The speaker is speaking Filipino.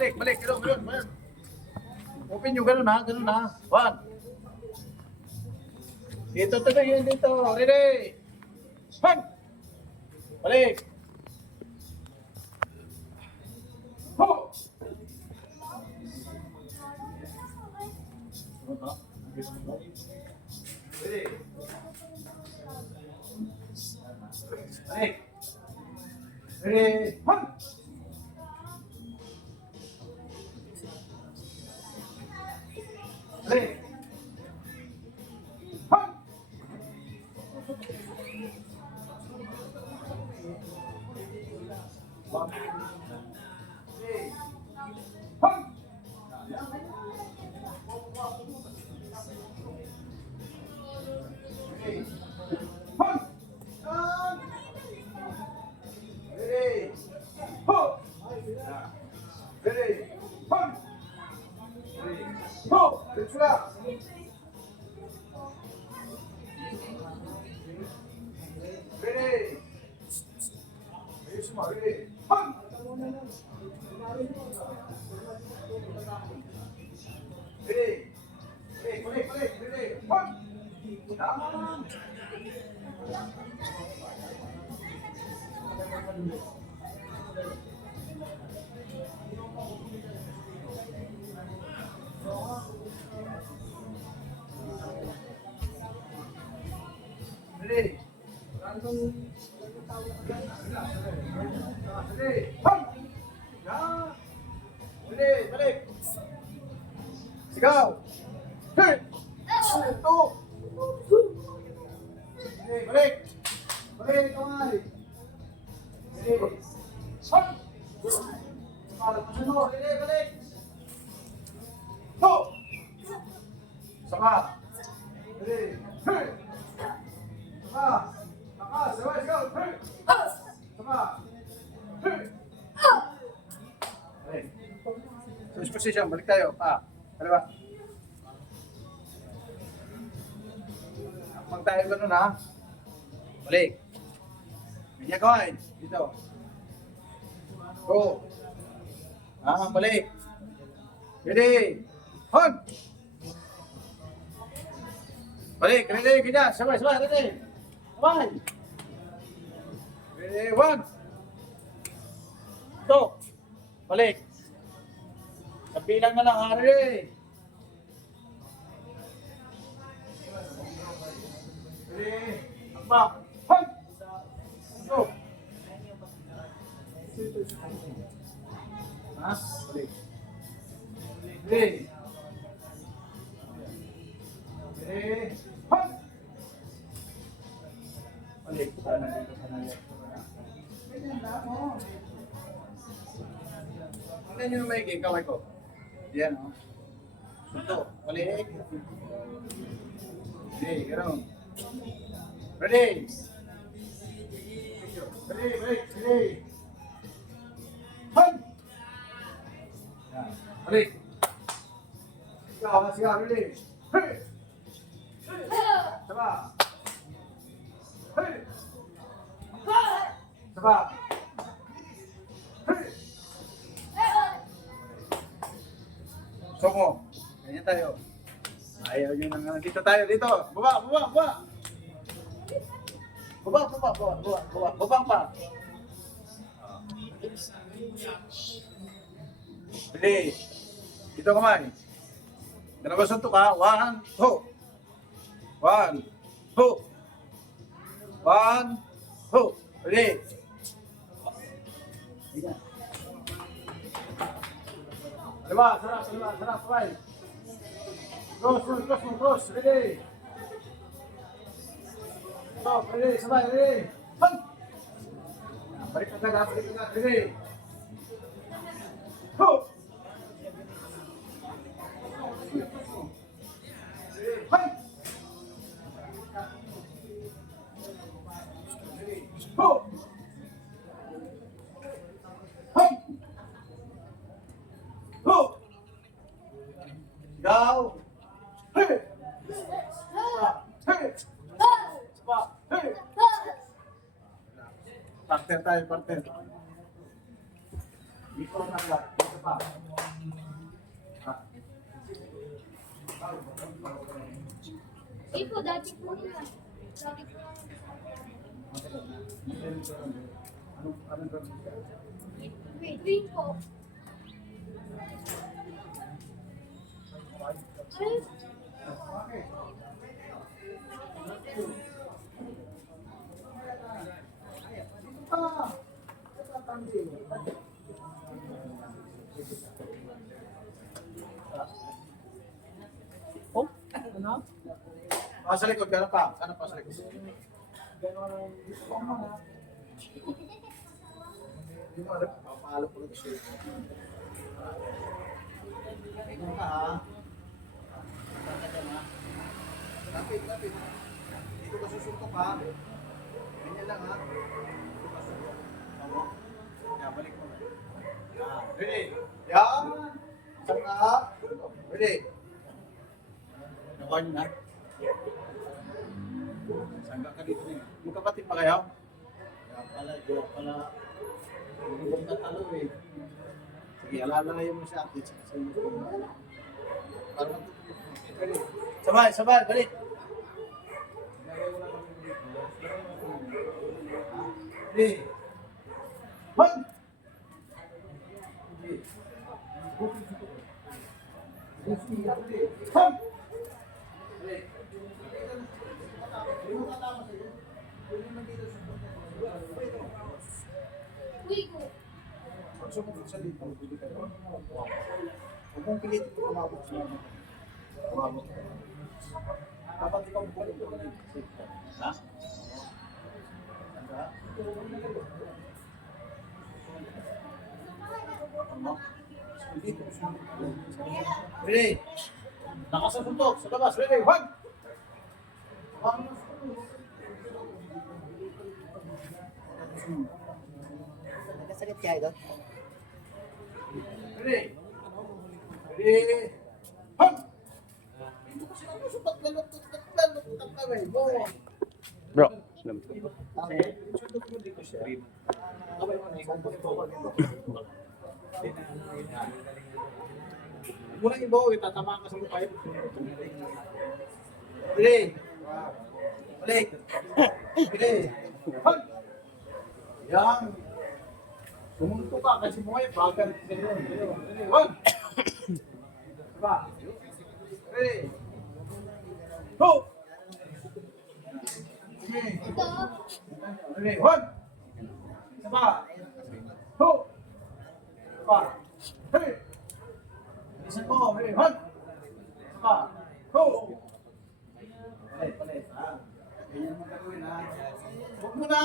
Balik, ganun. Open yung ganun ha. One. Dito, yun dito. Ready? One. Balik. Ho! Ready? Balik. Ready? One. Balik. One. Ready? Ready, balik. Sigaw. Hey! Ito. Ready, balik. Balik, kamay. Ready. Son. Ready, balik. Go. Sama. Ready. Hey! Sama. Lakas, sabay, sigaw. Hey! Sama. Hey! Balik. Switch position, balik tayo. Kaliwa. Pag tayo ganun ha. Balik. Ganyan gawin. Dito. Go. Balik. Ready. Hon. Balik. Ready. Ganyan. Sabay. Ready. Sabay. Ready. One. Two. Balik. Kabilang na lang. Ready. Ready. Back. Hon. Go. Balik. Ready. Ready. Hon. Balik. Sana dito sa nalip. Tingnan nyo may kamay ko. Yan o. Ito. Balik. Ready. Gano'n. Ready. Ready. Hon. Balik. Sigaw. Ready. Hey. Saba. Hey. Saba. Hey. Somo. Ganyan tayo. Ayaw nyo nang dito tayo. Dito. Baba. Baba pa. Ready. Dito kamay. Dalawa suntok ha. 1, 2. 1, 2. 1, 2. Ready. Sarap. Sabay. Cross. Ready. Stop. Ready. Sabay. Ready. Hon. Balik agad. Ready. Go. Hon. Go. Hon. Go. Go. Hey. Partner tayo. Dito na lang. Dito pa. Ito, dati po nila. Dati po lang. Anong gagawin ka? Green po. Ay, Okay. Oh, ano? Sa likod, gano'n pa. Sana pa sa likod. Hindi mo alam. Papalo ko lang siya. Tingnan ka ha. Tanda ka na. Lapit, lapit. Dito ka susuntok ha. Ganyan lang ha. Dito ka susuntok. Tama. Kaya balik mo na. Yan. Ready? Yan. Isang ka ha. Ready? Nakuha niyo na. Sangga ka dito niya. Magkapatid pa kayo? Kaya pala. Huwag ka talo eh. Sige, alalayo mo siya update sa iyo. Para matutulog. Sabay, sabay, balik. Ready? One! Come! uy ko. Sumunod sa dito. Huwag mong pilitin ko kumabot sa mga. Kumabot. Dapat ikaw bukod ko. Ha? Sandra? Ano? Dito ko sumunod. Ready? Nakasasuntok sa labas. Ready? One! Nagkasakit kaya ito? Ready? Ready? Hop! Dito ko sila susuntok. Lalot kami. Go! Bro. Susuntok mo dito siya. Abay mo na isang muna ibaw, itatama ka sa mukha yun. Ready? Balik. Ready? Hop! Yan. Sumunto ka kasi mo ay bagal. Ready? One! Diba? Ready? Go! Okay. Ito. Ready? One! Diba? Go! Diba? Hey! Bilisan mo. Ready? One! Diba? Go! Palit, palit. Ganyan mo gagawin ha. Huwag mo na.